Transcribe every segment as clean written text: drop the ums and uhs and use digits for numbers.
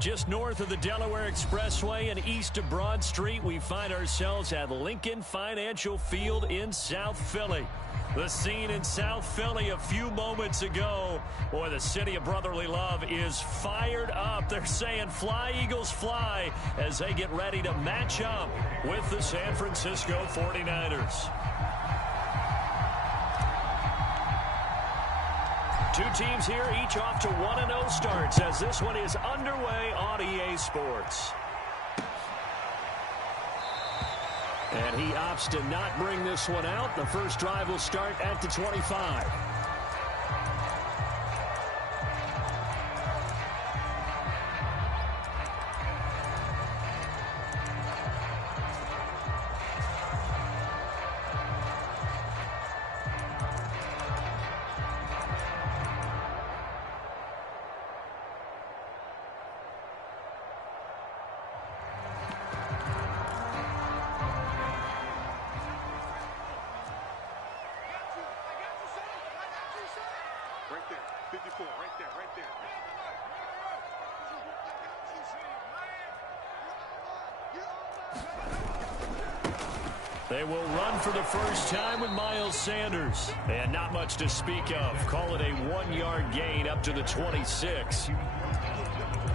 Just north of the Delaware Expressway and east of Broad Street, we find ourselves at Lincoln Financial Field in South Philly. The scene in South Philly a few moments ago. Boy, the city of brotherly love is fired up. They're saying fly, Eagles, fly, as they get ready to match up with the San Francisco 49ers. Two teams here, each off to 1-0 starts as this one is underway on EA Sports. And he opts to not bring this one out. The first drive will start at the 25. They will run for the first time with Miles Sanders. And not much to speak of. Call it a 1-yard gain up to the 26.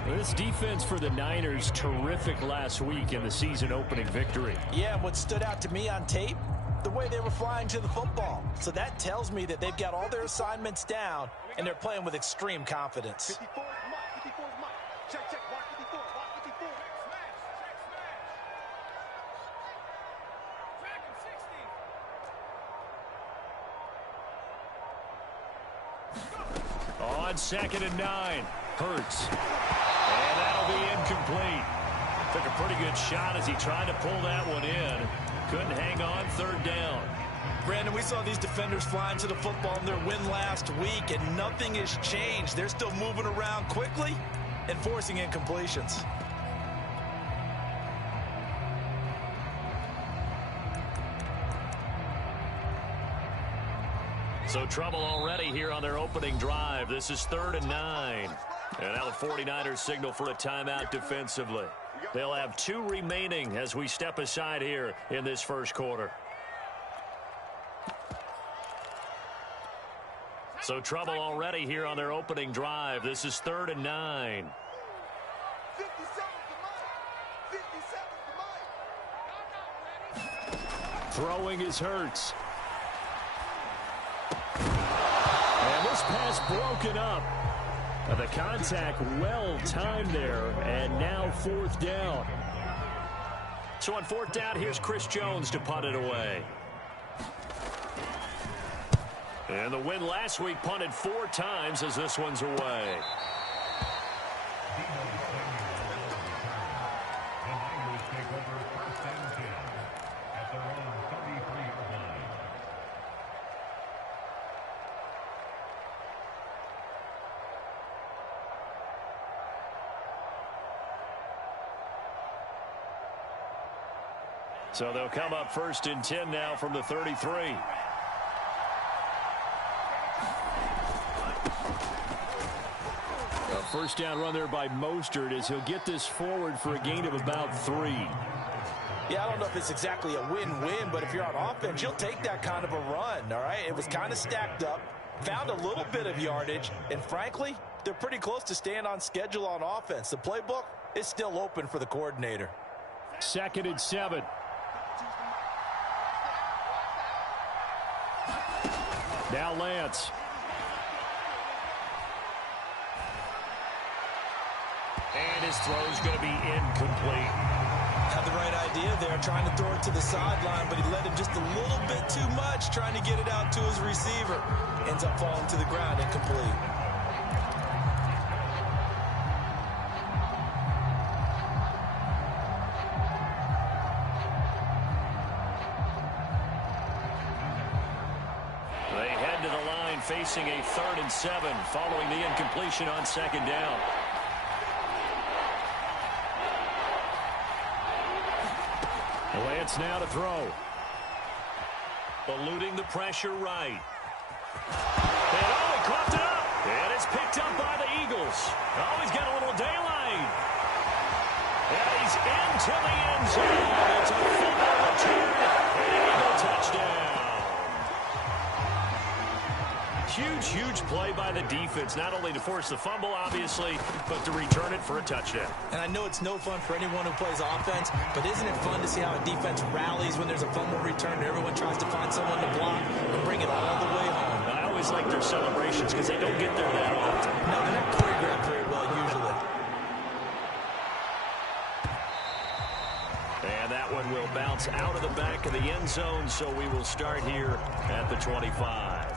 This defense for the Niners, terrific last week in the season opening victory. Yeah, and what stood out to me on tape, the way they were flying to the football. So that tells me that they've got all their assignments down, and they're playing with extreme confidence. 54 is Mike. 54 is Mike. Check, check. Block 54. Block 54. On 2nd and 9, Hurts. And that'll be incomplete. Took a pretty good shot as he tried to pull that one in. Couldn't hang on, 3rd down. Brandon, we saw these defenders flying to the football in their win last week, and nothing has changed. They're still moving around quickly and forcing incompletions. So trouble already here on their opening drive. This is 3rd and 9. And now the 49ers signal for a timeout defensively. They'll have 2 remaining as we step aside here in this first quarter. So trouble already here on their opening drive. This is 3rd and 9. 57 Throwing is Hurts. And this pass broken up. The contact well timed there, and now 4th down. So on 4th down, here's Chris Jones to punt it away. And the win last week punted 4 times as this one's away. So they'll come up 1st and 10 now from the 33. A first down run there by Mostert as he'll get this forward for a gain of about 3. Yeah, I don't know if it's exactly a win-win, but if you're on offense, you'll take that kind of a run, all right? It was kind of stacked up, found a little bit of yardage, and frankly, they're pretty close to staying on schedule on offense. The playbook is still open for the coordinator. 2nd and 7. Now Lance. And his throw's going to be incomplete. Had the right idea there, trying to throw it to the sideline, but he let him just a little bit too much, trying to get it out to his receiver. Ends up falling to the ground, incomplete. Facing a 3rd and 7 following the incompletion on 2nd down. Lance now to throw. Eluding the pressure right. And he coughed it up. And it's picked up by the Eagles. Oh, he's got a little daylight. And he's into the end zone. It's a fumble return and Eagle touchdown. Huge, huge play by the defense, not only to force the fumble, obviously, but to return it for a touchdown. And I know it's no fun for anyone who plays offense, but isn't it fun to see how a defense rallies when there's a fumble return and everyone tries to find someone to block and bring it all the way home? I always like their celebrations because they don't get there that often. No, they're not choreographed very well usually. And that one will bounce out of the back of the end zone, so we will start here at the 25.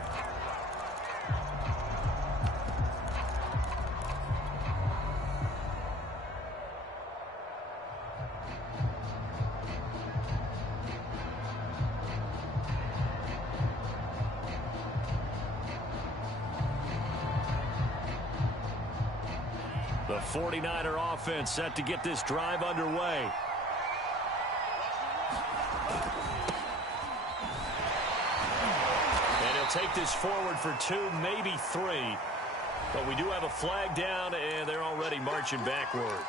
The 49er offense set to get this drive underway. And he'll take this forward for 2, maybe 3. But we do have a flag down, and they're already marching backward.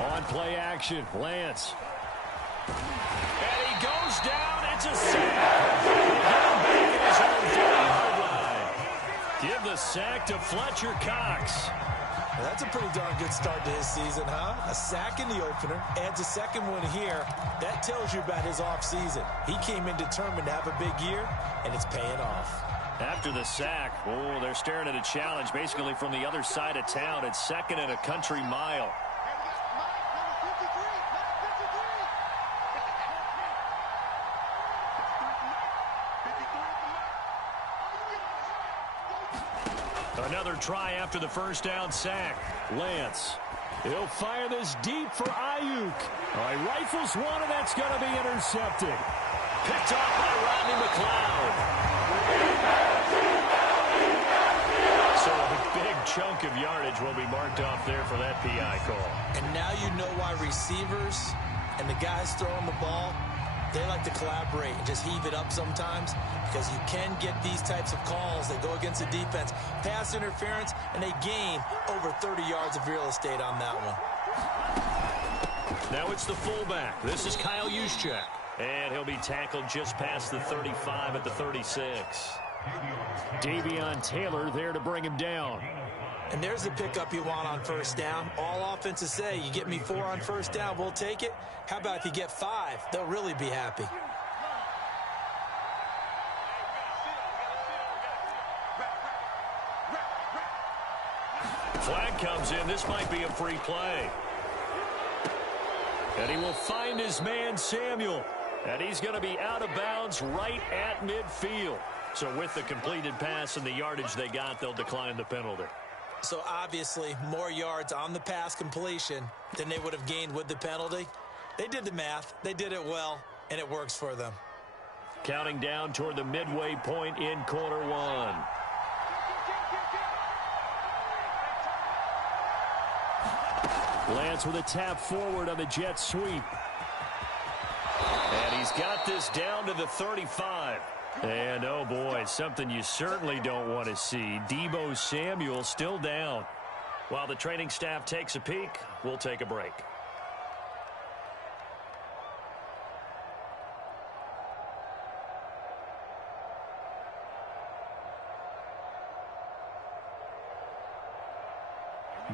On play action, Lance. And he goes down. It's a sack. Back at his own 40-yard line. Give the sack to Fletcher Cox. Well, that's a pretty darn good start to his season, huh? A sack in the opener, adds a second one here. That tells you about his offseason. He came in determined to have a big year, and it's paying off. After the sack, oh, they're staring at a challenge basically from the other side of town. It's 2nd and a country mile. Another try after the first down sack. Lance. He'll fire this deep for Ayuk. He rifles one, and that's going to be intercepted. Picked off by Rodney McLeod. So a big chunk of yardage will be marked off there for that PI call. And now you know why receivers and the guys throwing the ball, they like to collaborate and just heave it up sometimes, because you can get these types of calls that go against the defense. Pass interference, and they gain over 30 yards of real estate on that one. Now it's the fullback. This is Kyle Juszczyk. And he'll be tackled just past the 35 at the 36. Davion Taylor there to bring him down. And there's the pickup you want on first down. All offenses say, you get me 4 on first down, we'll take it. How about if you get 5? They'll really be happy. Flag comes in. This might be a free play. And he will find his man, Samuel. And he's going to be out of bounds right at midfield. So with the completed pass and the yardage they got, they'll decline the penalty. So obviously more yards on the pass completion than they would have gained with the penalty. They did the math. They did it well, and it works for them. Counting down toward the midway point in quarter 1. Lance with a tap forward on the jet sweep. And he's got this down to the 35. And, oh, boy, something you certainly don't want to see. Deebo Samuel still down. While the training staff takes a peek, we'll take a break.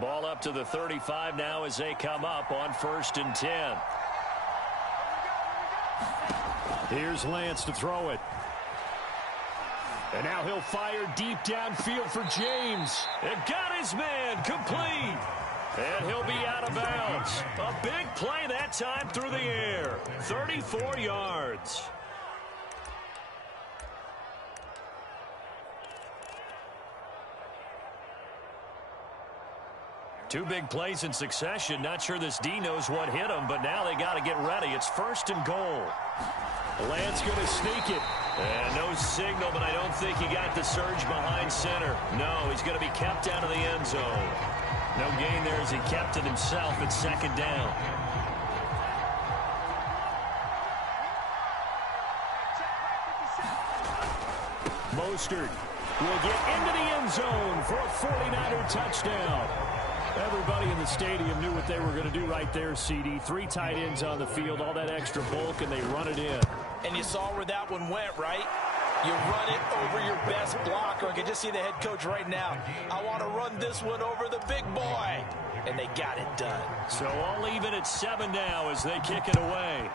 Ball up to the 35 now as they come up on 1st and 10. Here's Lance to throw it. And now he'll fire deep downfield for James. And got his man complete. And he'll be out of bounds. A big play that time through the air. 34 yards. Two big plays in succession. Not sure this D knows what hit him, but now they got to get ready. It's 1st and goal. Lance going to sneak it. And no signal, but I don't think he got the surge behind center. No, he's going to be kept out of the end zone. No gain there as he kept it himself at second down. Mostert will get into the end zone for a 49er touchdown. Everybody in the stadium knew what they were going to do right there, CD. 3 tight ends on the field, all that extra bulk, and they run it in. And you saw where that one went, right? You run it over your best blocker. I can just see the head coach right now. I want to run this one over the big boy. And they got it done. So all even at 7 now as they kick it away.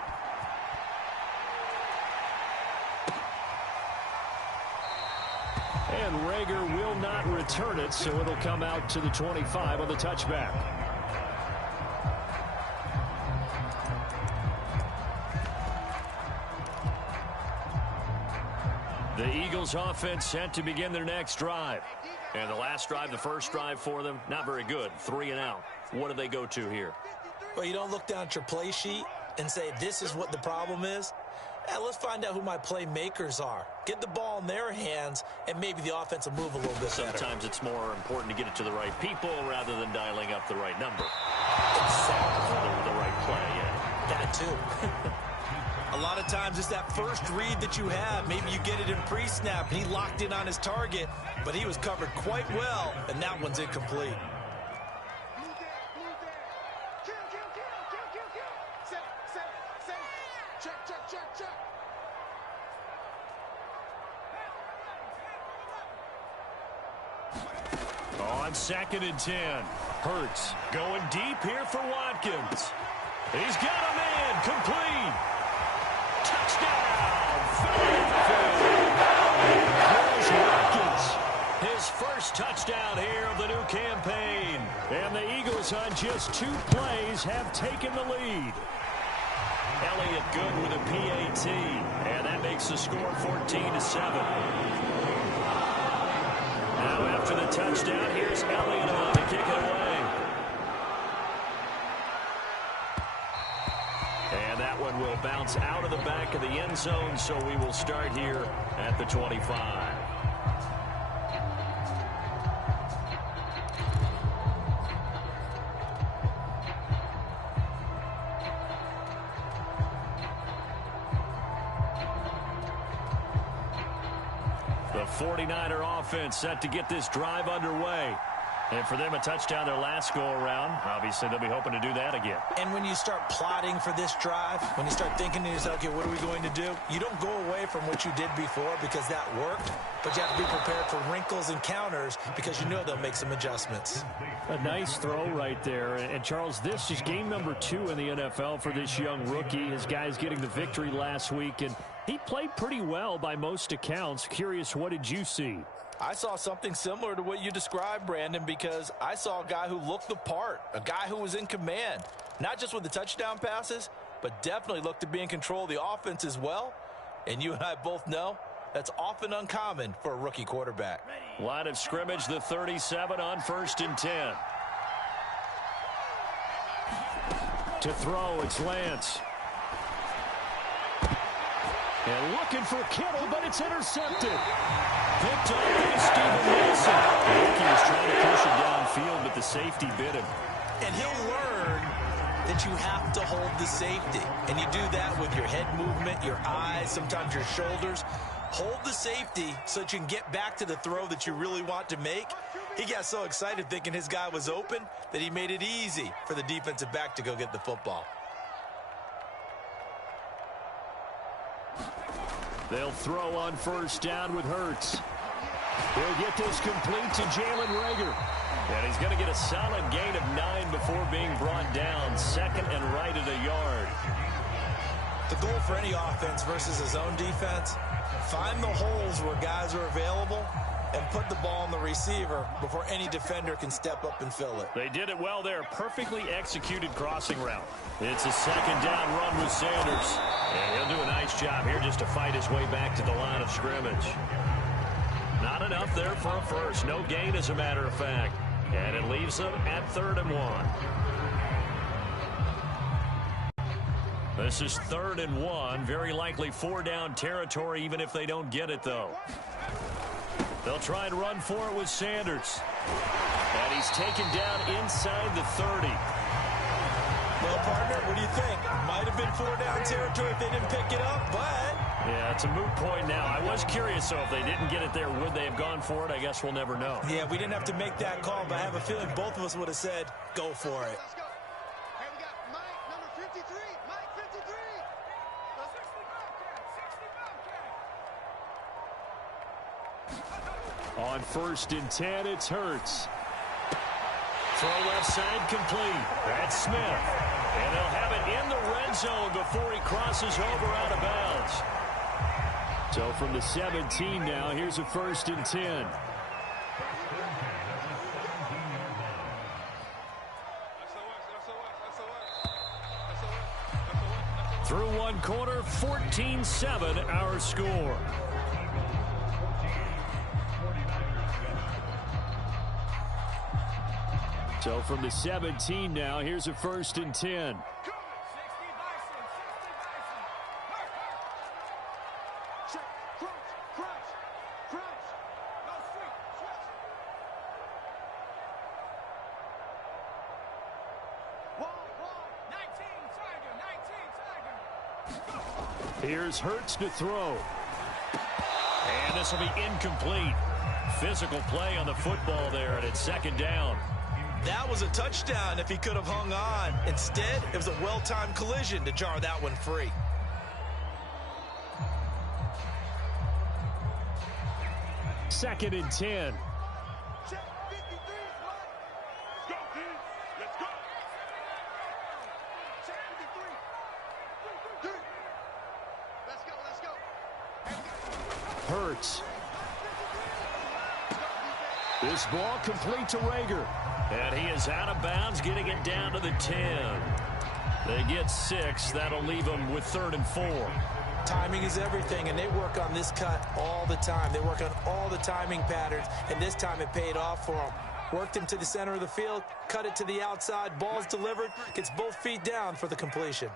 And Rager will not return it, so it'll come out to the 25 on the touchback. The Eagles offense set to begin their next drive. And the last drive, the first drive for them, not very good. 3 and out. What do they go to here? Well, you don't look down at your play sheet and say, this is what the problem is. Let's find out who my playmakers are. Get the ball in their hands, and maybe the offense will move a little bit better. Sometimes it's more important to get it to the right people rather than dialing up the right number. Exactly. The right play, yeah. That too. A lot of times it's that first read that you have. Maybe you get it in pre-snap. He locked in on his target, but he was covered quite well, and that one's incomplete. On 2nd and 10, Hurts going deep here for Watkins. He's got a man, complete. Touchdown, There's Watkins. His first touchdown here of the new campaign. And the Eagles on just 2 plays have taken the lead. Elliott good with a PAT. And that makes the score 14-7. Now after the touchdown, here's Elliott on to kick it away. And that one will bounce out of the back of the end zone, so we will start here at the 25. The 49er offense set to get this drive underway. And for them, a touchdown their last go-around. Obviously, they'll be hoping to do that again. And when you start plotting for this drive, when you start thinking to yourself, okay, what are we going to do? You don't go away from what you did before because that worked, but you have to be prepared for wrinkles and counters because you know they'll make some adjustments. A nice throw right there. And Charles, this is game number 2 in the NFL for this young rookie. His guys getting the victory last week, and he played pretty well by most accounts. Curious, what did you see? I saw something similar to what you described, Brandon, because I saw a guy who looked the part, a guy who was in command, not just with the touchdown passes, but definitely looked to be in control of the offense as well. And you and I both know that's often uncommon for a rookie quarterback. Line of scrimmage, the 37 on 1st and 10. To throw, it's Lance. And looking for Kittle, but it's intercepted. Picked up by Steven Wilson. The rookie was trying to push it downfield, but the safety bit him. And he'll learn that you have to hold the safety. And you do that with your head movement, your eyes, sometimes your shoulders. Hold the safety so that you can get back to the throw that you really want to make. He got so excited thinking his guy was open that he made it easy for the defensive back to go get the football. They'll throw on 1st down with Hurts. He'll get this complete to Jalen Rager. And he's going to get a solid gain of 9 before being brought down. 2nd and right at a yard. The goal for any offense versus his own defense, find the holes where guys are available and put the ball on the receiver before any defender can step up and fill it. They did it well there. Perfectly executed crossing route. It's a 2nd down run with Sanders. And he'll do a nice job here just to fight his way back to the line of scrimmage. Not enough there for a first. No gain, as a matter of fact. And it leaves them at 3rd and 1. This is 3rd and 1. Very likely 4-down territory, even if they don't get it, though. They'll try and run for it with Sanders. And he's taken down inside the 30. Well, partner, what do you think? Might have been 4-down territory if they didn't pick it up, but... Yeah, it's a moot point now. I was curious, so if they didn't get it there, would they have gone for it? I guess we'll never know. Yeah, we didn't have to make that call, but I have a feeling both of us would have said, go for it. Let's go. Hey, we got Mike, number 53. Mike, 53. 60 Bobcat. On 1st and 10, it's Hurts. Throw left side complete. That's Smith. And they'll have it in the red zone before he crosses over out of bounds. So from the 17 now, here's a 1st and 10. Through one quarter, 14-7 our score. So from the 17 now, here's a 1st and 10. Here's Hurts to throw. And this will be incomplete. Physical play on the football there, and it's 2nd down. That was a touchdown if he could have hung on. Instead, it was a well-timed collision to jar that one free. Second and 10. Check 53 is Mike. Let's go, team. Let's go. Check 53. Let's go, let's go. Hurts. This ball complete to Rager. And he is out of bounds, getting it down to the 10. They get 6. That'll leave them with 3rd and 4. Timing is everything, and they work on this cut all the time. They work on all the timing patterns, and this time it paid off for them. Worked him to the center of the field, cut it to the outside, ball's delivered, gets both feet down for the completion.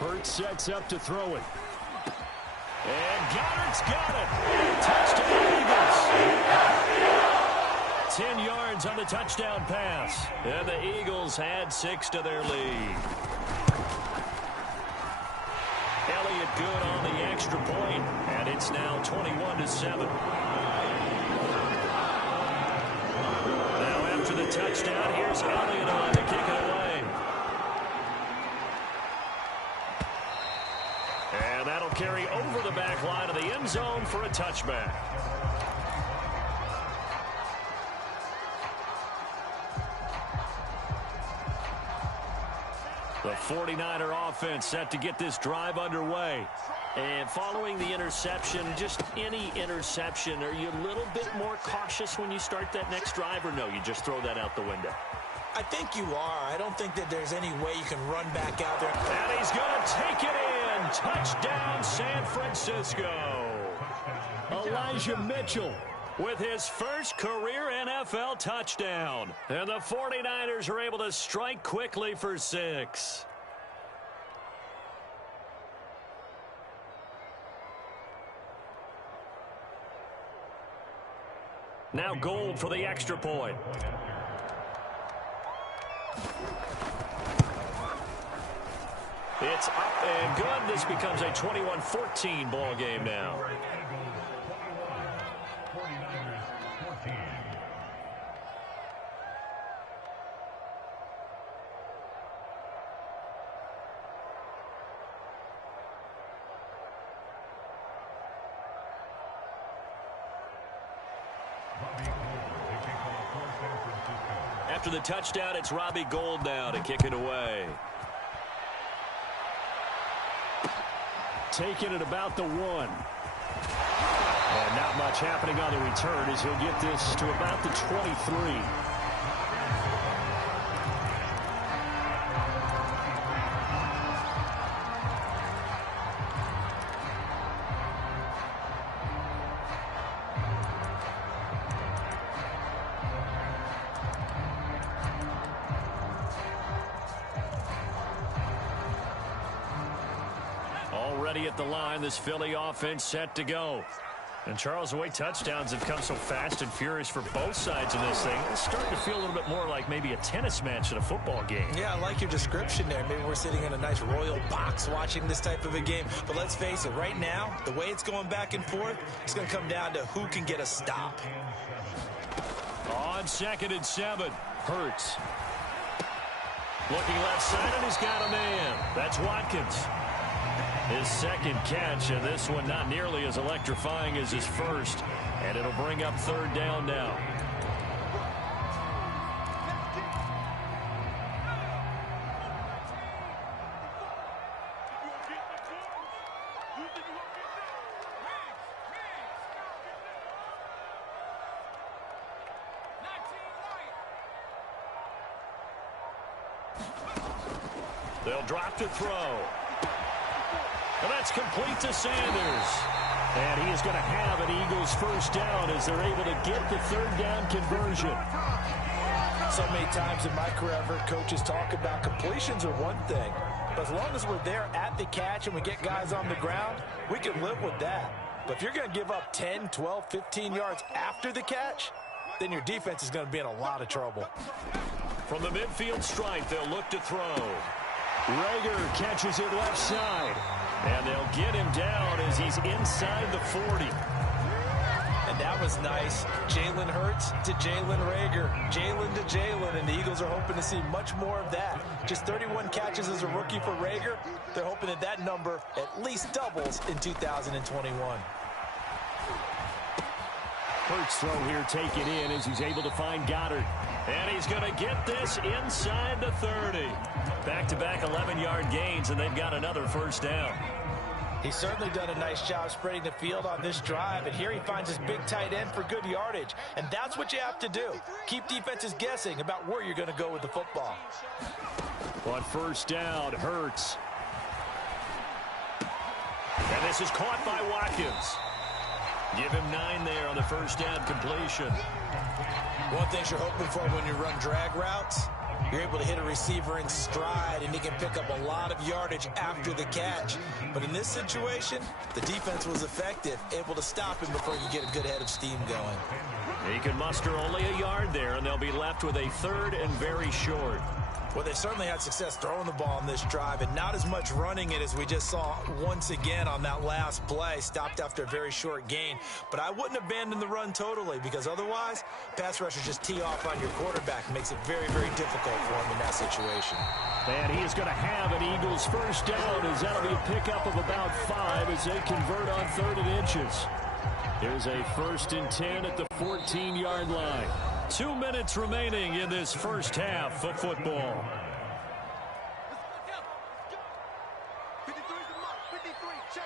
Hurts sets up to throw it. And Goddard's got it. Touchdown Eagles. 10 yards on the touchdown pass. And the Eagles add 6 to their lead. Elliott good on the extra point, and it's now 21-7. Now after the touchdown, here's Elliott on to kick it away. And that'll carry over the back line of the end zone for a touchback. The 49er offense set to get this drive underway. And following the interception, just any interception, are you a little bit more cautious when you start that next drive, or no, you just throw that out the window? I think you are. I don't think that there's any way you can run back out there. And he's going to take it in. Touchdown, San Francisco. Elijah Mitchell with his first career NFL touchdown. And the 49ers are able to strike quickly for 6. Now Gold for the extra point. It's up and good. This becomes a 21-14 ball game now. After the touchdown, it's Robbie Gould now to kick it away. Taking it about the 1. And not much happening on the return as he'll get this to about the 23. ready at the line. This Philly offense set to go. And, Charles, the way touchdowns have come so fast and furious for both sides of this thing, it's starting to feel a little bit more like maybe a tennis match in a football game. Yeah, I like your description there. Maybe we're sitting in a nice royal box watching this type of a game. But let's face it, right now, the way it's going back and forth, it's going to come down to who can get a stop. On 2nd and 7, Hurts. Looking left side, and he's got a man. That's Watkins. His second catch, and this one not nearly as electrifying as his first. And it'll bring up 3rd down now. They'll drop to throw. And that's complete to Sanders. And he is going to have an Eagles first down as they're able to get the 3rd down conversion. So many times in my career, I've heard coaches talk about completions are one thing. But as long as we're there at the catch and we get guys on the ground, we can live with that. But if you're going to give up 10, 12, 15 yards after the catch, then your defense is going to be in a lot of trouble. From the midfield stripe, they'll look to throw. Rager catches it left side. And they'll get him down as he's inside the 40. And that was nice. Jalen Hurts to Jalen Rager. Jalen to Jalen, and the Eagles are hoping to see much more of that. Just 31 catches as a rookie for Rager. They're hoping that that number at least doubles in 2021. Hurts throw here taken in as he's able to find Goddard. And he's going to get this inside the 30. Back-to-back 11-yard gains, and they've got another first down. He's certainly done a nice job spreading the field on this drive, and here he finds his big tight end for good yardage. And that's what you have to do. Keep defenses guessing about where you're going to go with the football. On first down, Hurts. And this is caught by Watkins. Give him 9 there on the first down completion. One thing you're hoping for when you run drag routes, you're able to hit a receiver in stride, and he can pick up a lot of yardage after the catch. But in this situation, the defense was effective, able to stop him before you get a good head of steam going. He can muster only a yard there, and they'll be left with a 3rd and very short. Well, they certainly had success throwing the ball on this drive, and not as much running it as we just saw once again on that last play. Stopped after a very short gain. But I wouldn't abandon the run totally, because otherwise, pass rushers just tee off on your quarterback. It makes it very, very difficult for him in that situation. And he is going to have an Eagles first down, as that'll be a pickup of about 5 as they convert on 3rd and inches. Here's a 1st and 10 at the 14-yard line. 2 minutes remaining in this first half of football. 53 is the mark. 53. Check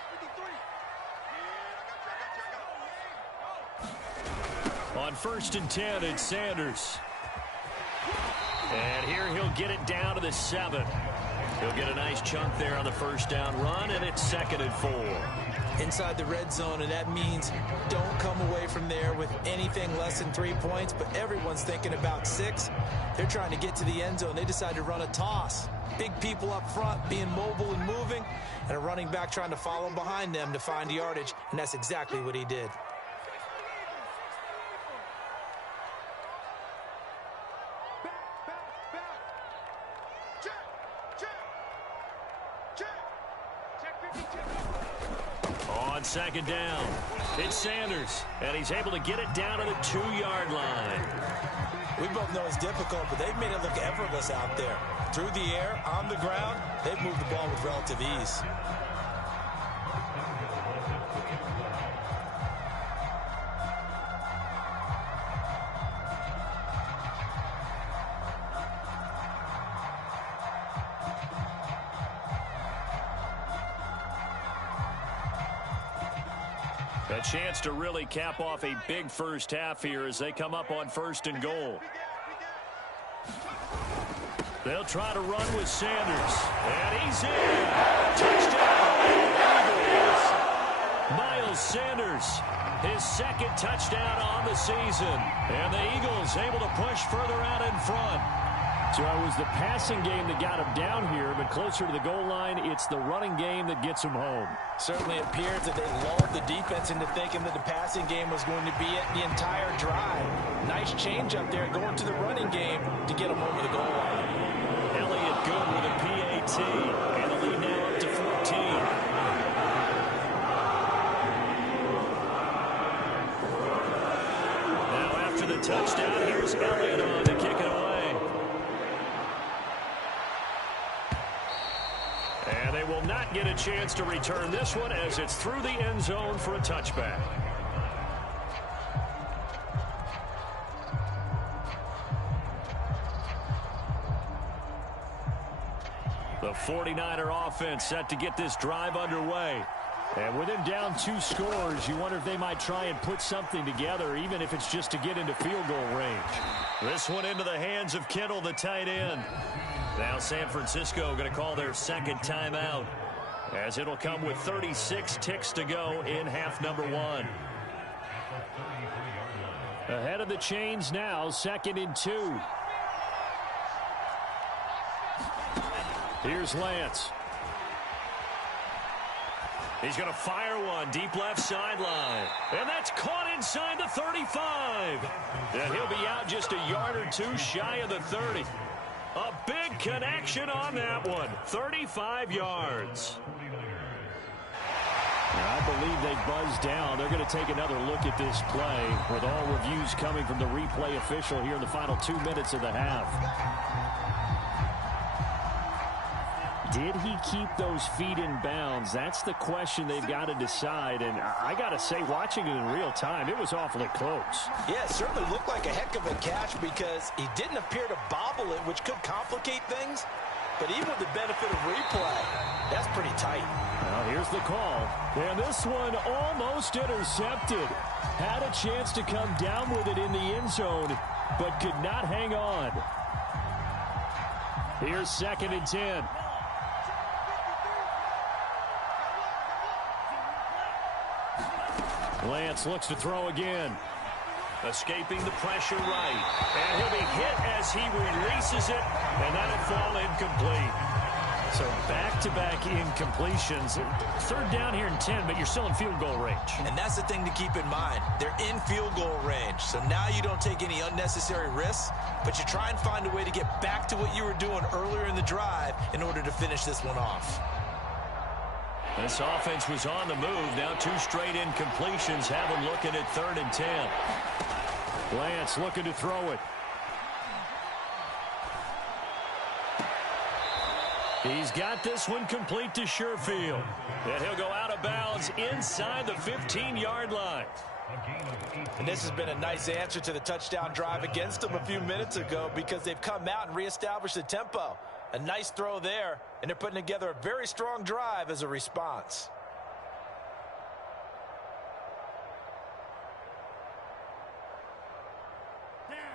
53. On 1st and 10, it's Sanders. And here he'll get it down to the 7. He'll get a nice chunk there on the first down run, and it's 2nd and 4. Inside the red zone, and that means don't come away from there with anything less than 3 points, but everyone's thinking about 6. They're trying to get to the end zone. They decide to run a toss. Big people up front being mobile and moving, and a running back trying to follow behind them to find yardage, and that's exactly what he did. On 2nd down, it's Sanders, and he's able to get it down to the 2-yard line. We both know it's difficult, but they've made it look effortless out there. Through the air, on the ground, they've moved the ball with relative ease. A chance to really cap off a big first half here as they come up on 1st and goal. They'll try to run with Sanders. And he's in. Touchdown, Eagles. Miles Sanders, his 2nd touchdown on the season. And the Eagles able to push further out in front. So it was the passing game that got him down here, but closer to the goal line, it's the running game that gets him home. Certainly appears that they lulled the defense into thinking that the passing game was going to be it the entire drive. Nice change up there going to the running game to get him over the goal line. Elliott good with a PAT, and the lead now up to 14. Now after the touchdown, here's Elliott on to kick it away. And they will not get a chance to return this one as it's through the end zone for a touchback. The 49er offense set to get this drive underway. And with him down 2 scores, you wonder if they might try and put something together, even if it's just to get into field goal range. This one into the hands of Kittle, the tight end. Now San Francisco going to call their second timeout, as it'll come with 36 ticks to go in half number 1. Ahead of the chains now, 2nd and 2. Here's Lance. He's going to fire one deep left sideline. And that's caught inside the 35. And he'll be out just a yard or 2 shy of the 30. A big connection on that one. 35 yards. I believe they buzzed down. They're going to take another look at this play with all reviews coming from the replay official here in the final 2 minutes of the half. Did he keep those feet in bounds? That's the question they've got to decide. And I got to say, watching it in real time, it was awfully close. Yeah, it certainly looked like a heck of a catch because he didn't appear to bobble it, which could complicate things. But even with the benefit of replay, that's pretty tight. Now here's the call. And this one almost intercepted. Had a chance to come down with it in the end zone, but could not hang on. Here's 2nd and 10. Lance looks to throw again. Escaping the pressure right. And he'll be hit as he releases it, and that'll fall incomplete. So back-to-back incompletions. 3rd down here and 10, but you're still in field goal range. And that's the thing to keep in mind. They're in field goal range. So now you don't take any unnecessary risks, but you try and find a way to get back to what you were doing earlier in the drive in order to finish this one off. This offense was on the move. Now 2 straight incompletions have them looking at 3rd and 10. Lance looking to throw it. He's got this one complete to Sherfield. And he'll go out of bounds inside the 15-yard line. And this has been a nice answer to the touchdown drive against them a few minutes ago because they've come out and reestablished the tempo. A nice throw there, and they're putting together a very strong drive as a response.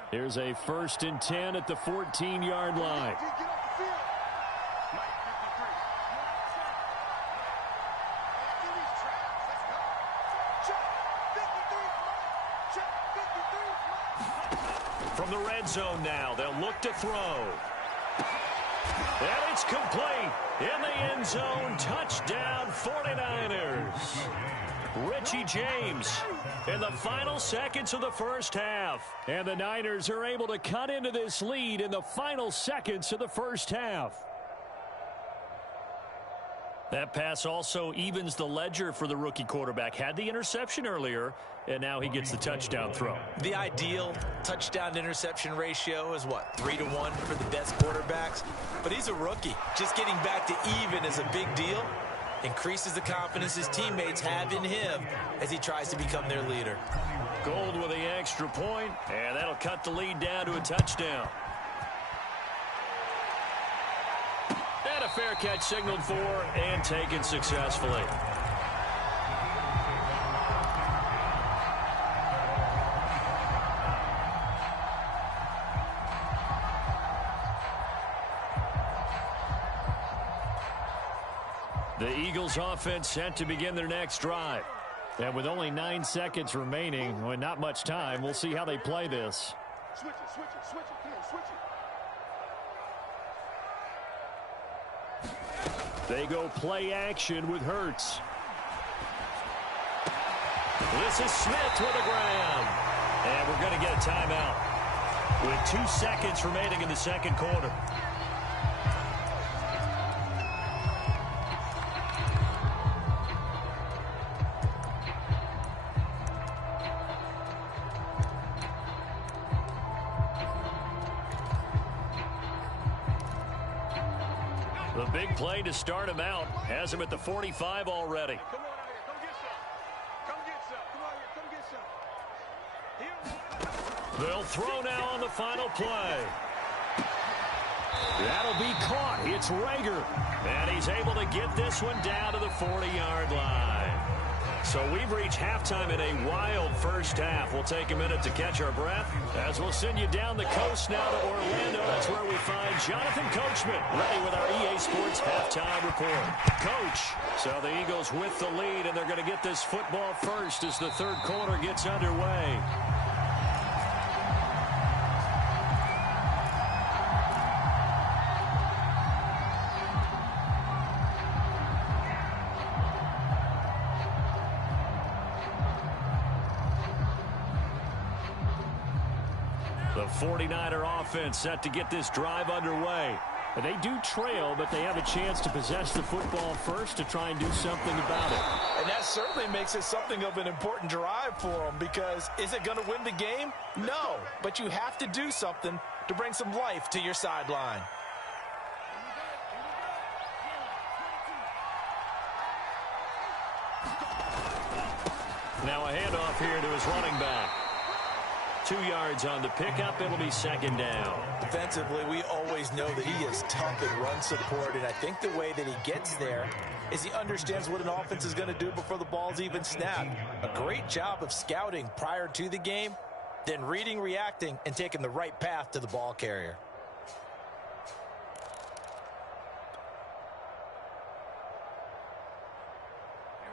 Here's a 1st and 10 at the 14-yard line. From the red zone now, they'll look to throw. And it's complete in the end zone. Touchdown 49ers. Richie James in the final seconds of the first half. And the Niners are able to cut into this lead in the final seconds of the first half. That pass also evens the ledger for the rookie quarterback. Had the interception earlier, and now he gets the touchdown throw. The ideal touchdown-interception ratio is, what, 3-to-1 for the best quarterbacks? But he's a rookie. Just getting back to even is a big deal. Increases the confidence his teammates have in him as he tries to become their leader. Gold with the extra point, and that'll cut the lead down to a touchdown. And a fair catch signaled for and taken successfully. The Eagles offense set to begin their next drive. And with only 9 seconds remaining, and not much time, we'll see how they play this. Switch it, switch it, switch it, come on, switch it. They go play action with Hurts. This is Smith with a grab. And we're going to get a timeout with 2 seconds remaining in the second quarter. The big play to start him out has him at the 45 already. Come on out here. Come get some. Come get some. Come on here. Come get some. Here. They'll throw now on the final play. That'll be caught. It's Rager. And he's able to get this one down to the 40-yard line. So we've reached halftime in a wild first half. We'll take a minute to catch our breath as we'll send you down the coast now to Orlando. That's where we find Jonathan Coachman ready with our EA Sports halftime report. Coach, so the Eagles with the lead, and they're going to get this football first as the third quarter gets underway. The 49er offense set to get this drive underway. They do trail, but they have a chance to possess the football first to try and do something about it. And that certainly makes it something of an important drive for them, because is it going to win the game? No, but you have to do something to bring some life to your sideline. Now a handoff here to his running back. 2 yards on the pickup. It'll be second down. Defensively, we always know that he is tough in run support, and I think the way that he gets there is he understands what an offense is going to do before the ball's even snapped. A great job of scouting prior to the game, then reading, reacting, and taking the right path to the ball carrier.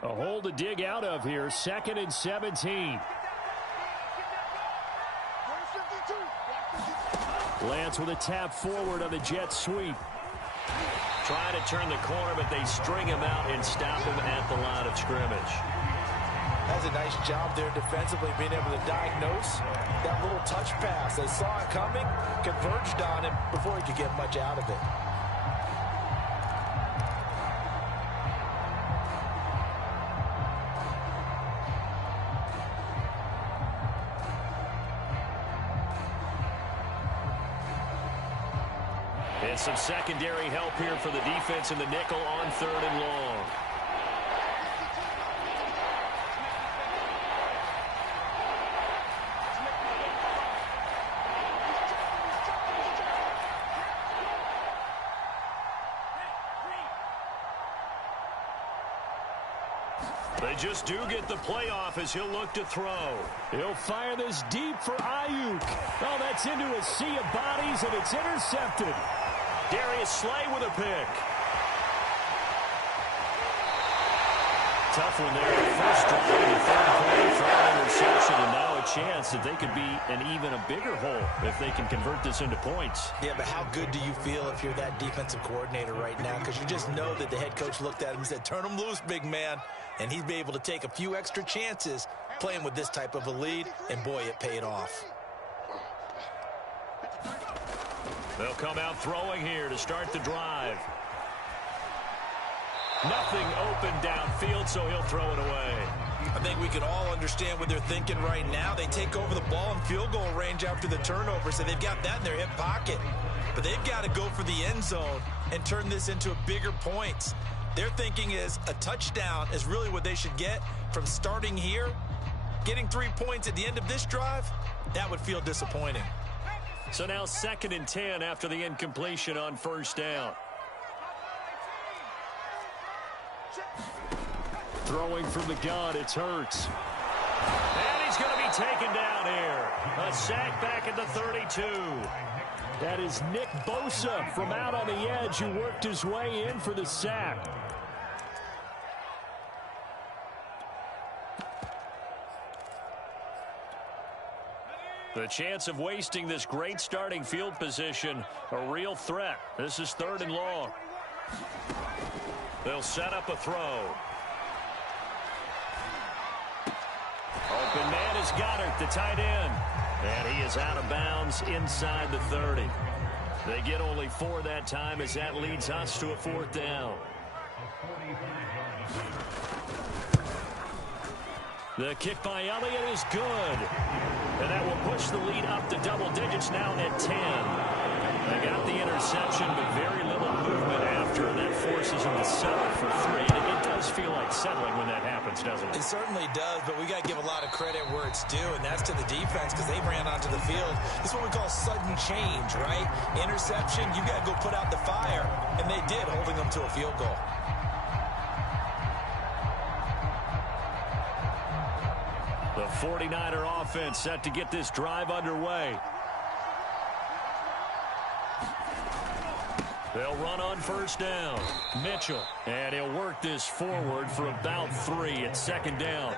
A hole to dig out of here. 2nd and 17. Lance with a tap forward on the jet sweep. Trying to turn the corner, but they string him out and stop him at the line of scrimmage. That's a nice job there defensively, being able to diagnose that little touch pass. They saw it coming, converged on him before he could get much out of it. And some secondary help here for the defense in the nickel on 3rd and long. They just do get the playoff as he'll look to throw. He'll fire this deep for Ayuk. Oh, that's into a sea of bodies, and it's intercepted. Darius Slay with a pick. Tough one there. First drive in the third quarter for an interception, and now a chance that they could be an even a bigger hole if they can convert this into points. Yeah, but how good do you feel if you're that defensive coordinator right now? Because you just know that the head coach looked at him and said, turn him loose, big man. And he'd be able to take a few extra chances playing with this type of a lead, and boy, it paid off. They'll come out throwing here to start the drive. Nothing open downfield, so he'll throw it away. I think we can all understand what they're thinking right now. They take over the ball in field goal range after the turnover, so they've got that in their hip pocket. But they've got to go for the end zone and turn this into a bigger points. Their thinking is a touchdown is really what they should get from starting here. Getting 3 points at the end of this drive, that would feel disappointing. So now 2nd and 10 after the incompletion on first down. Throwing from the gun, it's Hurts. And he's going to be taken down here. A sack back at the 32. That is Nick Bosa from out on the edge who worked his way in for the sack. The chance of wasting this great starting field position, a real threat. This is 3rd and long. They'll set up a throw. Open man is Goddard, the tight end. And he is out of bounds inside the 30. They get only 4 that time as that leads us to a 4th down. The kick by Elliott is good. And that will push the lead up to double digits now at 10. They got the interception, but very little movement after. And that forces them to settle for 3. And it does feel like settling when that happens, doesn't it? It certainly does, but we got to give a lot of credit where it's due, and that's to the defense because they ran onto the field. This is what we call sudden change, right? Interception, you got to go put out the fire, and they did, holding them to a field goal. The 49er offense set to get this drive underway. They'll run on first down. Mitchell. And he'll work this forward for about 3. It's 2nd down.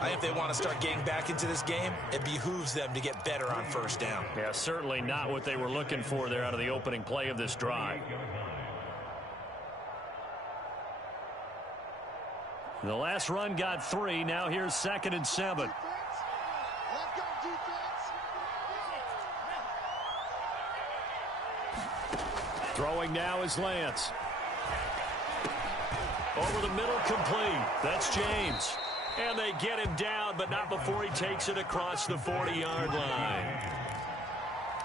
I think if they want to start getting back into this game, it behooves them to get better on first down. Yeah, certainly not what they were looking for there out of the opening play of this drive. The last run got 3. Now here's 2nd and 7. Throwing now is Lance. Over the middle, complete. That's James. And they get him down, but not before he takes it across the 40-yard line.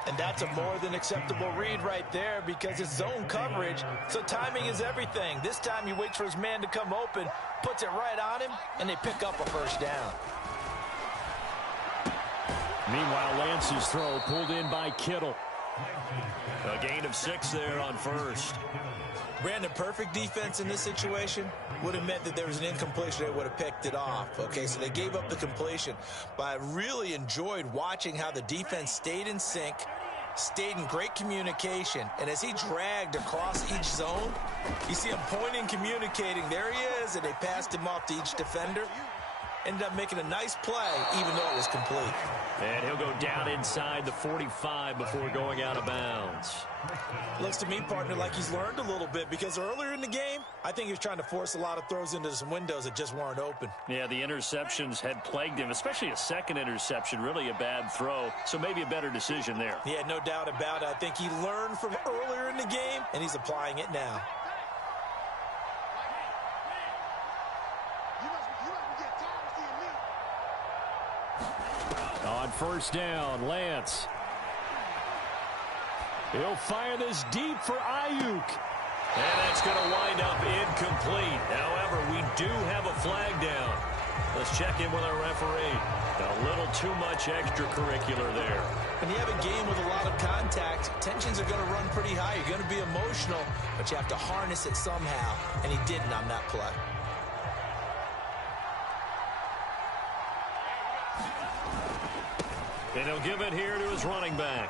And that's a more than acceptable read right there because it's zone coverage, so timing is everything. This time he waits for his man to come open, puts it right on him, and they pick up a first down. Meanwhile, Lance's throw pulled in by Kittle. A gain of 6 there on first. Brandon, perfect defense in this situation would have meant that there was an incompletion. They would have picked it off. Okay, so they gave up the completion. But I really enjoyed watching how the defense stayed in sync, stayed in great communication. And as he dragged across each zone, you see him pointing, communicating. There he is, and they passed him off to each defender. Ended up making a nice play, even though it was complete. And he'll go down inside the 45 before going out of bounds. Looks to me, partner, like he's learned a little bit because earlier in the game, I think he was trying to force a lot of throws into some windows that just weren't open. Yeah, the interceptions had plagued him, especially a second interception, really a bad throw. So maybe a better decision there. Yeah, no doubt about it. I think he learned from earlier in the game, and he's applying it now. On first down, Lance. He'll fire this deep for Ayuk. And that's going to wind up incomplete. However, we do have a flag down. Let's check in with our referee. A little too much extracurricular there. When you have a game with a lot of contact, tensions are going to run pretty high. You're going to be emotional, but you have to harness it somehow, and he didn't on that play. And he'll give it here to his running back.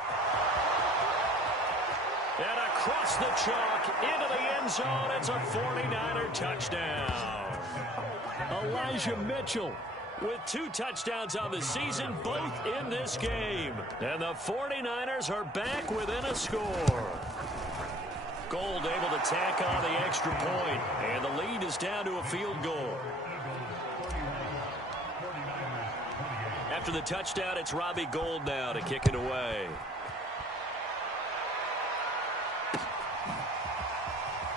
And across the chalk, into the end zone, it's a 49er touchdown. Elijah Mitchell with 2 touchdowns on the season, both in this game. And the 49ers are back within a score. Gold able to tack on the extra point, and the lead is down to a field goal. After the touchdown, it's Robbie Gould now to kick it away.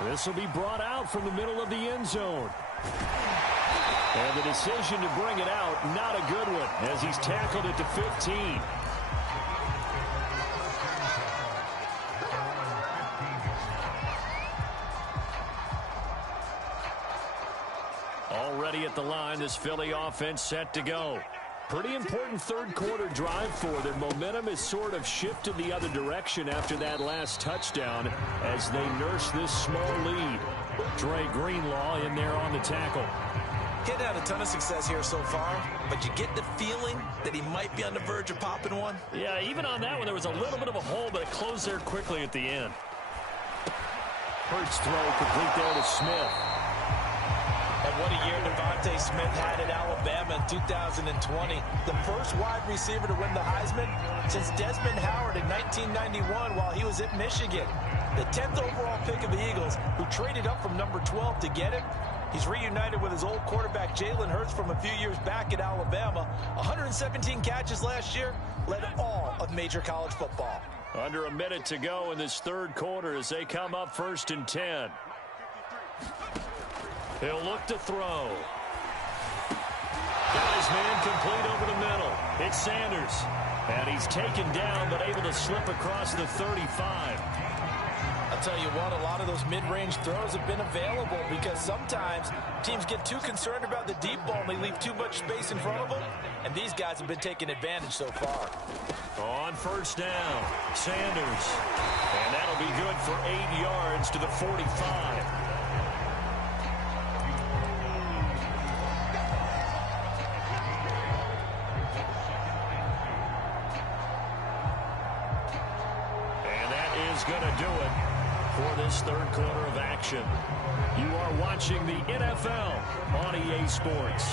This will be brought out from the middle of the end zone. And the decision to bring it out, not a good one, as he's tackled it to 15. Already at the line, this Philly offense set to go. Pretty important third quarter drive for them. Momentum has sort of shifted the other direction after that last touchdown as they nurse this small lead. Dre Greenlaw in there on the tackle. He'd had a ton of success here so far, but you get the feeling that he might be on the verge of popping one. Yeah, even on that one, there was a little bit of a hole, but it closed there quickly at the end. Hurts throw complete there to Smith. And what a year Devontae Smith had at Alabama in 2020. The first wide receiver to win the Heisman since Desmond Howard in 1991 while he was at Michigan. the 10th overall pick of the Eagles, who traded up from number 12 to get him. He's reunited with his old quarterback, Jalen Hurts, from a few years back in Alabama. 117 catches last year, led all of major college football. Under a minute to go in this third quarter as they come up 1st and 10. He'll look to throw. Got his man complete over the middle. It's Sanders. And he's taken down, but able to slip across the 35. I'll tell you what, a lot of those mid-range throws have been available because sometimes teams get too concerned about the deep ball and they leave too much space in front of them. And these guys have been taking advantage so far. On 1st down, Sanders. And that'll be good for 8 yards to the 45. Going to do it for this third quarter of action. You are watching the NFL on EA Sports.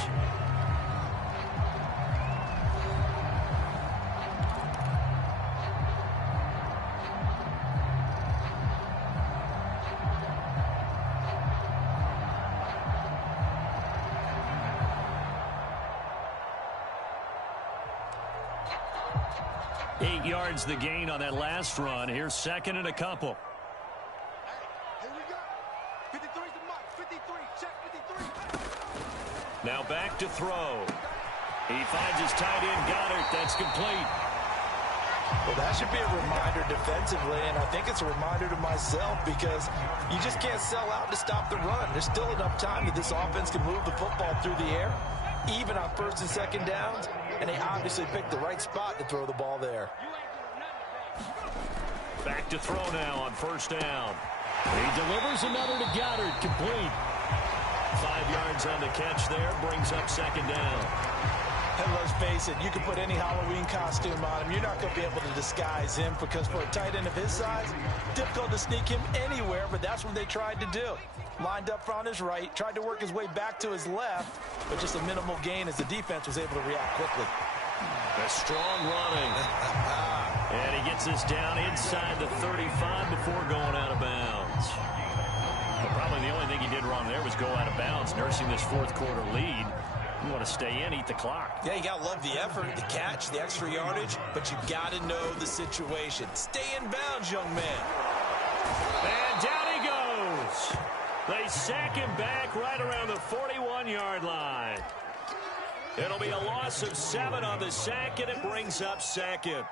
Yards the gain on that last run. Here's 2nd and a couple. Here we go. 53's the mark. 53. Check 53. Now back to throw. He finds his tight end, Goddard. That's complete. Well, that should be a reminder defensively, and I think it's a reminder to myself because you just can't sell out to stop the run. There's still enough time that this offense can move the football through the air, even on 1st and 2nd downs, and they obviously picked the right spot to throw the ball there. Back to throw now on 1st down. He delivers another to Goddard, complete. 5 yards on the catch there, brings up 2nd down. And let's face it, you can put any Halloween costume on him. You're not going to be able to disguise him because for a tight end of his size, difficult to sneak him anywhere, but that's what they tried to do. Lined up on his right, tried to work his way back to his left, but just a minimal gain as the defense was able to react quickly. A strong running. And he gets this down inside the 35 before going out of bounds. But probably the only thing he did wrong there was go out of bounds, nursing this 4th quarter lead. You want to stay in, eat the clock. Yeah, you got to love the effort, the catch, the extra yardage, but you got to know the situation. Stay in bounds, young man. And down he goes. They sack him back right around the 41-yard line. It'll be a loss of 7 on the sack, and it brings up 2nd.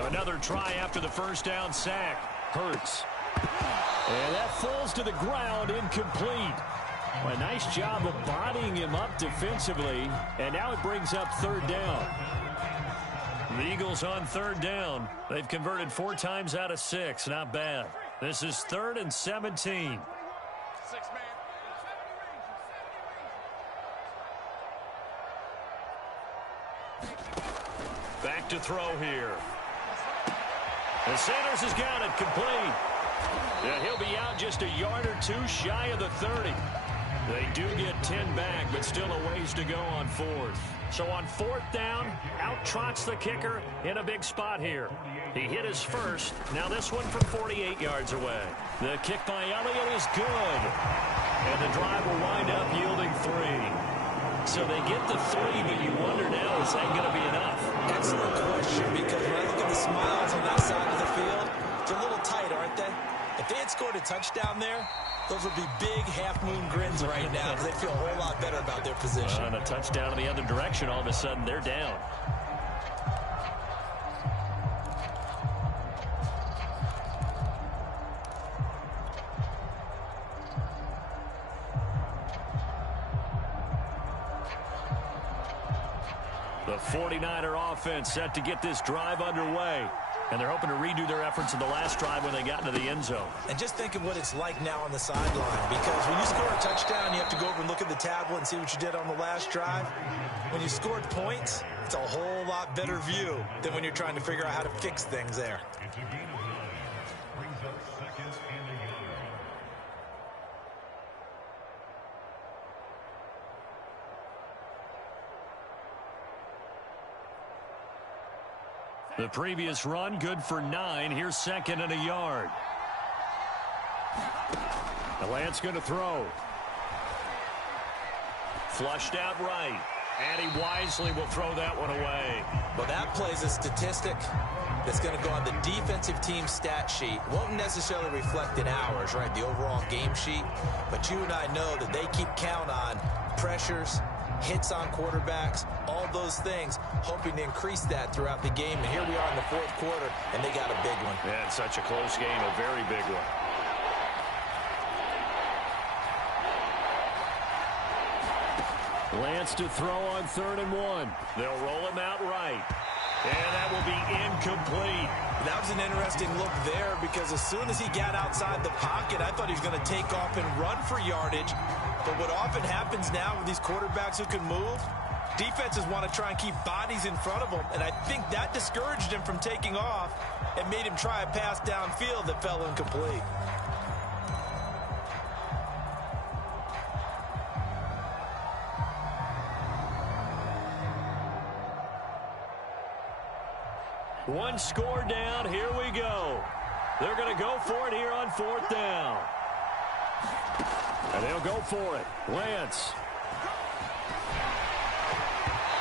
Another try after the 1st down sack. Hurts. And that falls to the ground, incomplete. Well, a nice job of bodying him up defensively. And now it brings up 3rd down. The Eagles on 3rd down. They've converted 4 times out of 6. Not bad. This is 3rd and 17. Back to throw here. And Sanders has got it complete. Yeah, he'll be out just a yard or 2 shy of the 30. They do get 10 back, but still a ways to go on 4th. So on 4th down, out trots the kicker in a big spot here. He hit his first. Now this one from 48 yards away. The kick by Elliott is good. And the drive will wind up yielding 3. So they get the 3, but you wonder now, is that going to be enough? Excellent question, because when I look at the smiles on that side of the field, it's a little tight, aren't they? If they had scored a touchdown there, those would be big half-moon grins right now because they feel a whole lot better about their position. And a touchdown in the other direction, all of a sudden they're down. The 49er offense set to get this drive underway. And they're hoping to redo their efforts in the last drive when they got into the end zone. And just think of what it's like now on the sideline. Because when you score a touchdown, you have to go over and look at the tablet and see what you did on the last drive. When you scored points, it's a whole lot better view than when you're trying to figure out how to fix things there. The previous run, good for 9. Here's 2nd and a yard. The Lance going to throw. Flushed out right. And he wisely will throw that one away. Well, that plays a statistic that's going to go on the defensive team stat sheet. Won't necessarily reflect in ours, right, the overall game sheet. But you and I know that they keep count on pressures, hits on quarterbacks, all those things, hoping to increase that throughout the game. And here we are in the 4th quarter, and they got a big one. Yeah, it's such a close game, a very big one. Lance to throw on 3rd and 1. They'll roll him out right. And that will be incomplete. That was an interesting look there because as soon as he got outside the pocket, I thought he was going to take off and run for yardage. But what often happens now with these quarterbacks who can move, defenses want to try and keep bodies in front of them. And I think that discouraged him from taking off and made him try a pass downfield that fell incomplete. One score down. Here we go. They're going to go for it here on 4th down. And they'll go for it. Lance.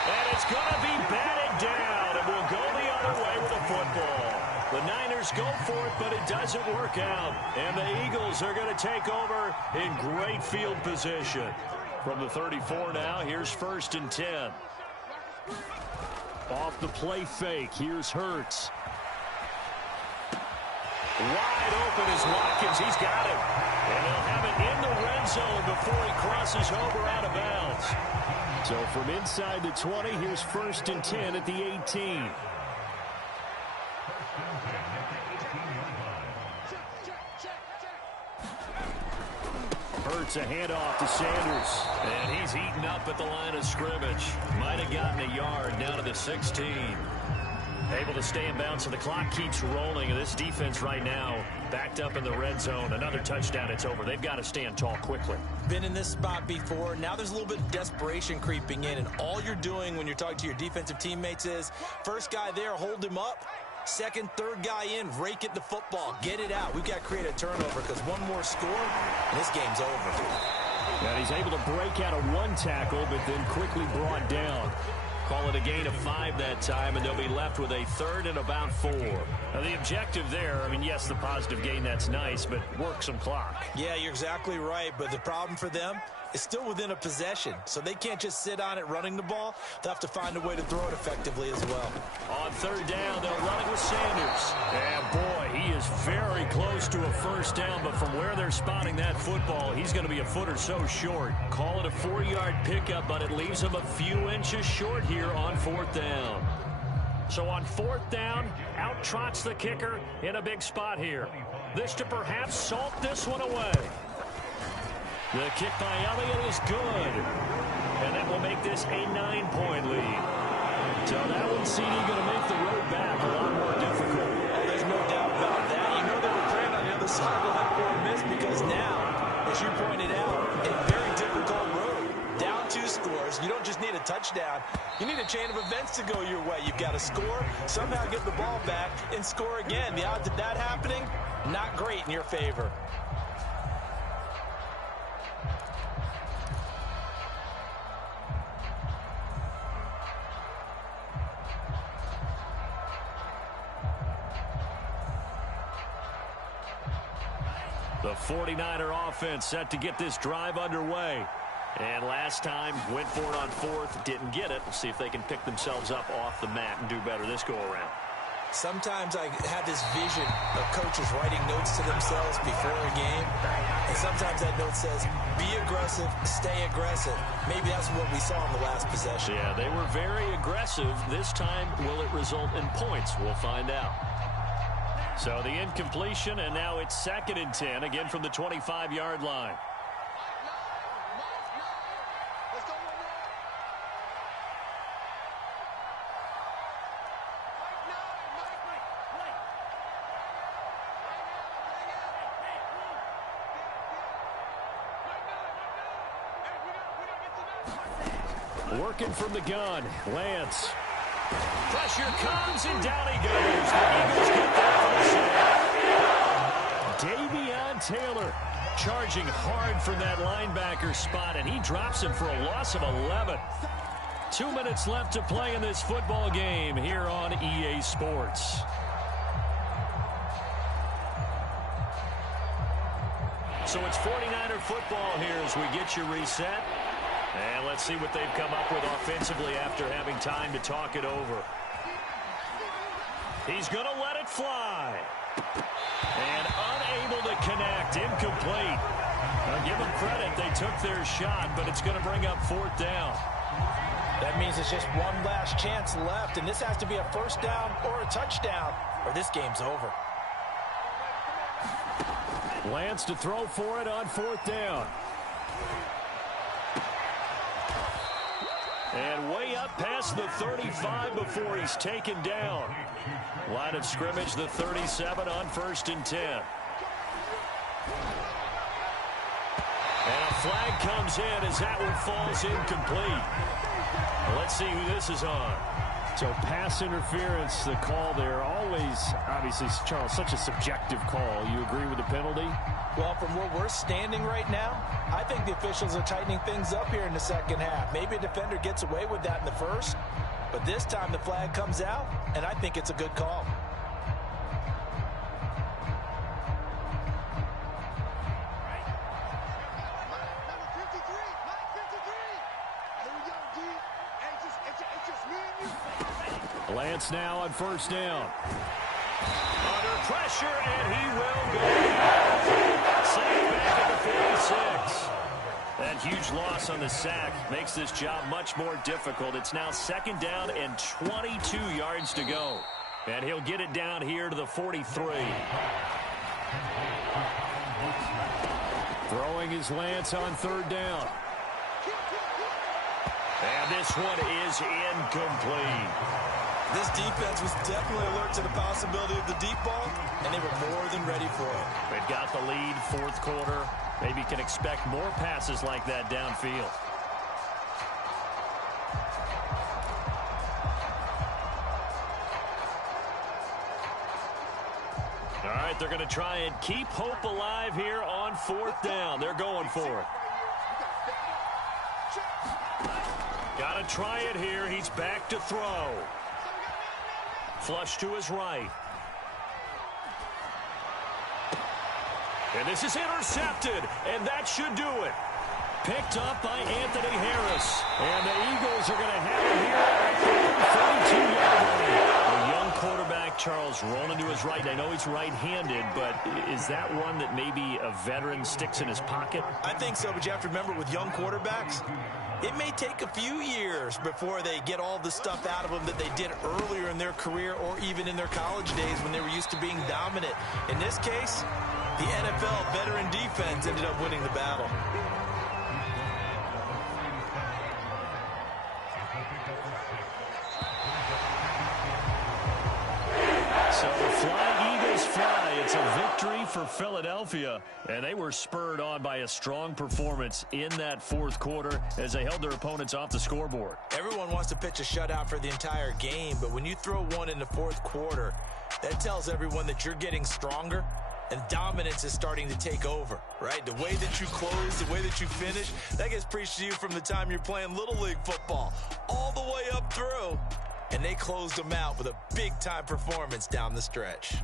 And it's going to be batted down. And we'll go the other way with the football. The Niners go for it, but it doesn't work out. And the Eagles are going to take over in great field position. From the 34 now, here's 1st and 10. Off the play fake, here's Hurts. Wide open is Watkins. He's got it. And they'll have it in the red zone before he crosses over out of bounds. So from inside the 20, here's 1st and 10 at the 18. Hurts a handoff to Sanders. And he's eaten up at the line of scrimmage. Might have gotten a yard down to the 16. Able to stay in bounds, so the clock keeps rolling. And this defense right now backed up in the red zone. Another touchdown, it's over. They've got to stand tall quickly. Been in this spot before. Now there's a little bit of desperation creeping in. And all you're doing when you're talking to your defensive teammates is, first guy there, hold him up. Second, third guy in, rake it the football. Get it out. We've got to create a turnover because one more score, and this game's over. And he's able to break out of one tackle, but then quickly brought down. Call it a gain of 5 that time, and they'll be left with a 3rd and about 4. Now, the objective there, I mean, yes, the positive gain, that's nice, but work some clock. Yeah, you're exactly right, but the problem for them is still within a possession, so they can't just sit on it running the ball. They'll have to find a way to throw it effectively as well. On 3rd down, they'll run it with Sanders. And, boy, he is very close to a 1st down, but from where they're spotting that football, he's going to be a foot or so short. Call it a 4-yard pickup, but it leaves him a few inches short here on 4th down. So on 4th down, out trots the kicker in a big spot here. This to perhaps salt this one away. The kick by Elliott is good. And that will make this a 9-point lead. So that one, CD, going to make the road back a lot more difficult. Oh, there's no doubt about that. You know they were playing on the other side of that 4 miss because now, as you pointed out, a very difficult road. Down 2 scores. You don't just need a touchdown. You need a chain of events to go your way. You've got to score, somehow get the ball back, and score again. The odds of that happening, not great in your favor. The 49er offense set to get this drive underway. And last time, went for it on 4th, didn't get it. We'll see if they can pick themselves up off the mat and do better this go-around. Sometimes I have this vision of coaches writing notes to themselves before a game and sometimes that note says, be aggressive, stay aggressive. Maybe that's what we saw in the last possession. Yeah, they were very aggressive. This time, will it result in points? We'll find out. So the incompletion, and now it's 2nd and 10, again from the 25-yard line. Working from the gun, Lance. Pressure comes, and down he goes. The Eagles get there for the save. Davion Taylor charging hard from that linebacker spot, and he drops him for a loss of 11. 2 minutes left to play in this football game here on EA Sports. So it's 49er football here as we get you reset. And let's see what they've come up with offensively after having time to talk it over. He's going to let it fly. And unable to connect. Incomplete. I'll give them credit. They took their shot, but it's going to bring up 4th down. That means it's just one last chance left, and this has to be a first down or a touchdown, or this game's over. Lance to throw for it on 4th down. And way up past the 35 before he's taken down. Line of scrimmage, the 37 on 1st and 10. And a flag comes in as that one falls incomplete. Let's see who this is on. So pass interference, the call there. Always, obviously, Charles, such a subjective call. You agree with the penalty? Well, from where we're standing right now, I think the officials are tightening things up here in the second half. Maybe a defender gets away with that in the first, but this time the flag comes out, and I think it's a good call. Lance now on 1st down. Under pressure, and he will go. Safe back at the 46. That huge loss on the sack makes this job much more difficult. It's now 2nd down and 22 yards to go. And he'll get it down here to the 43. Throwing his Lance on 3rd down. And this one is incomplete. This defense was definitely alert to the possibility of the deep ball, and they were more than ready for it. They've got the lead, 4th quarter. Maybe can expect more passes like that downfield. All right, they're going to try and keep hope alive here on 4th down. They're going for it. Got to try it here. He's back to throw. Flush to his right. And this is intercepted, and that should do it. Picked up by Anthony Harris. And the Eagles are going to have it here at the 42-yard line. A young quarterback, Charles, rolling to his right. I know he's right-handed, but is that one that maybe a veteran sticks in his pocket? I think so, but you have to remember with young quarterbacks, it may take a few years before they get all the stuff out of them that they did earlier in their career or even in their college days when they were used to being dominant. In this case, the NFL veteran defense ended up winning the battle. So fly, Eagles fly. It's a victory for Philadelphia, and they were spurred on by a strong performance in that 4th quarter as they held their opponents off the scoreboard. Everyone wants to pitch a shutout for the entire game, but when you throw one in the 4th quarter, that tells everyone that you're getting stronger and dominance is starting to take over, right? The way that you close, the way that you finish, that gets preached to you from the time you're playing Little League football all the way up through. And they closed them out with a big-time performance down the stretch.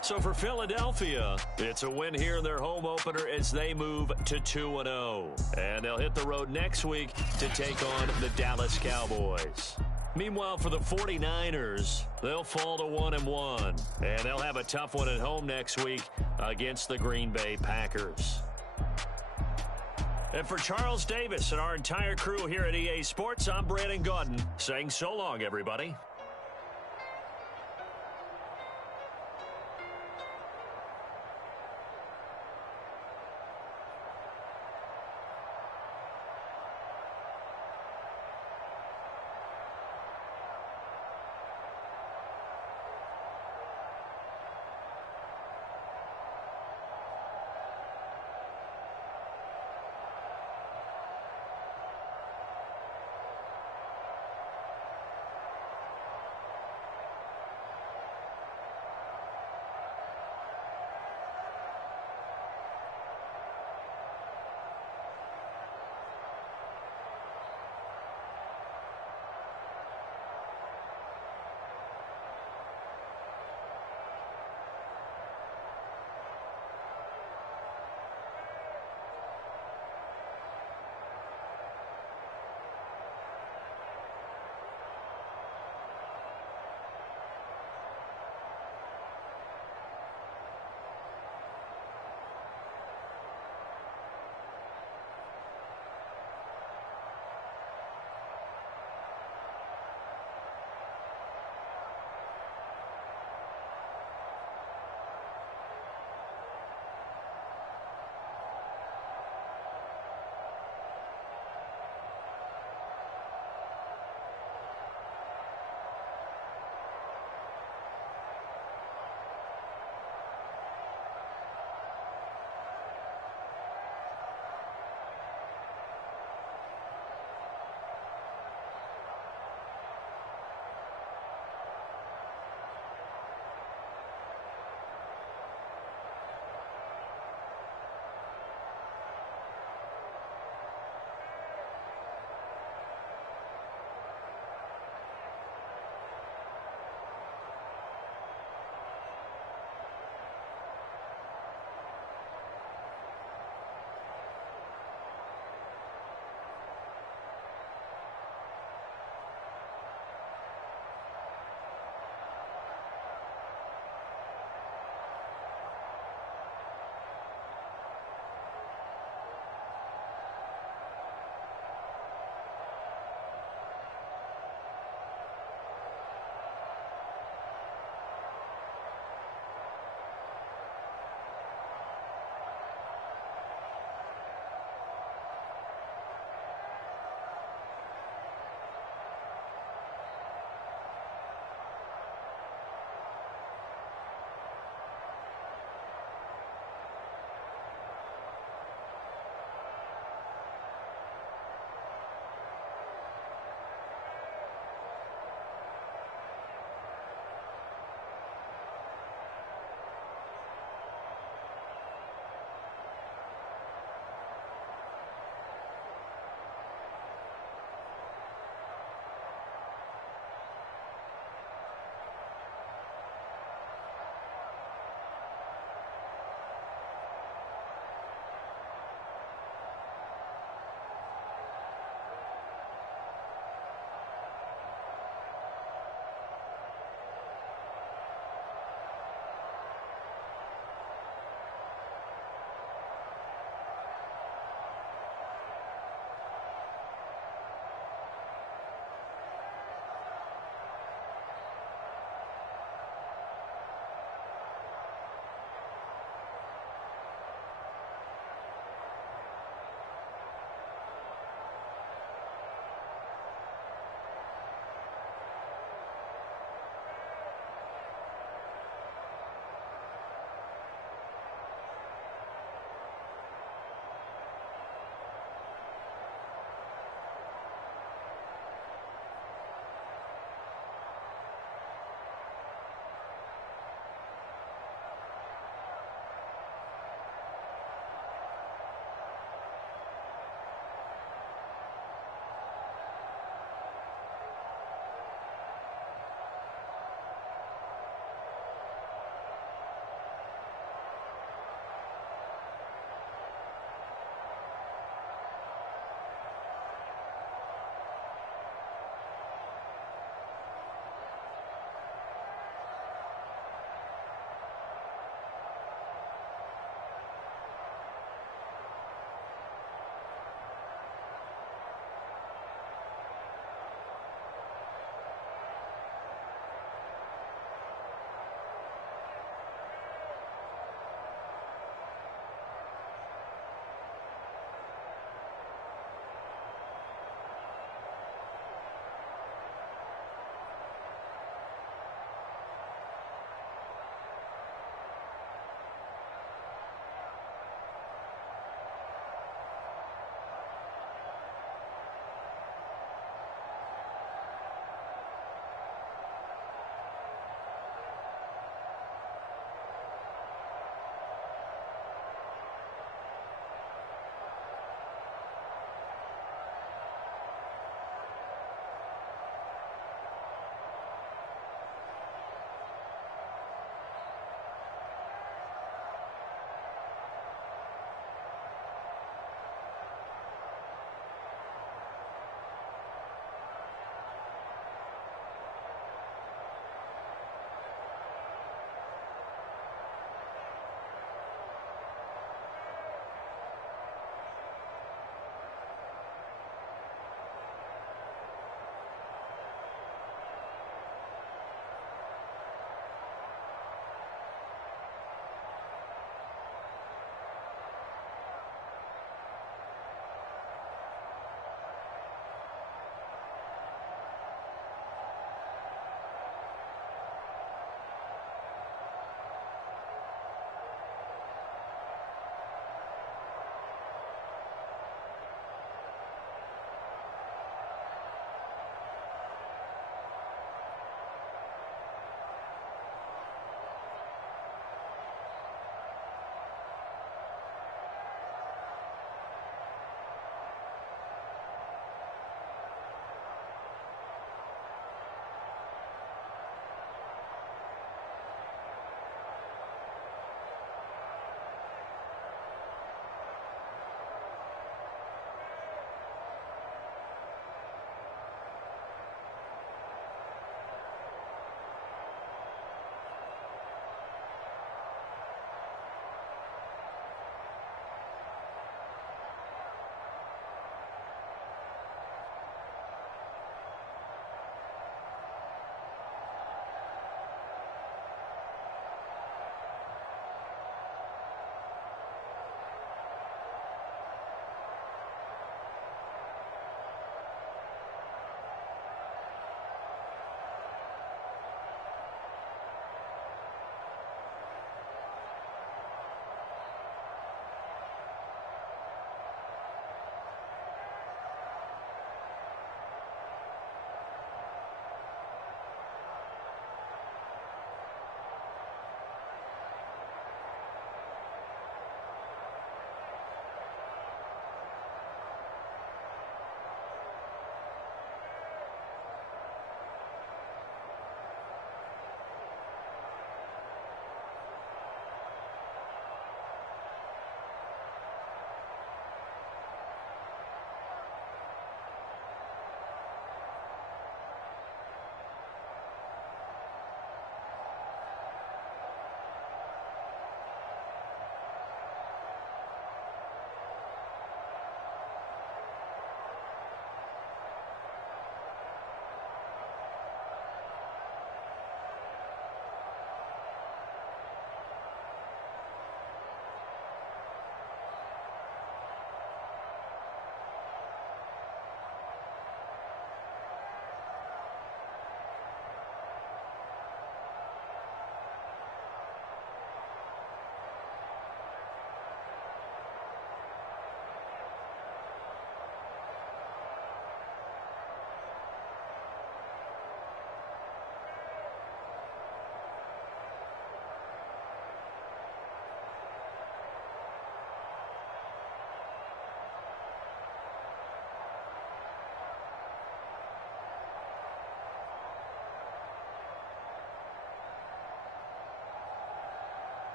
So for Philadelphia, it's a win here in their home opener as they move to 2-0. And they'll hit the road next week to take on the Dallas Cowboys. Meanwhile, for the 49ers, they'll fall to 1-1. And they'll have a tough one at home next week against the Green Bay Packers. And for Charles Davis and our entire crew here at EA Sports, I'm Brandon Gaudin saying so long, everybody.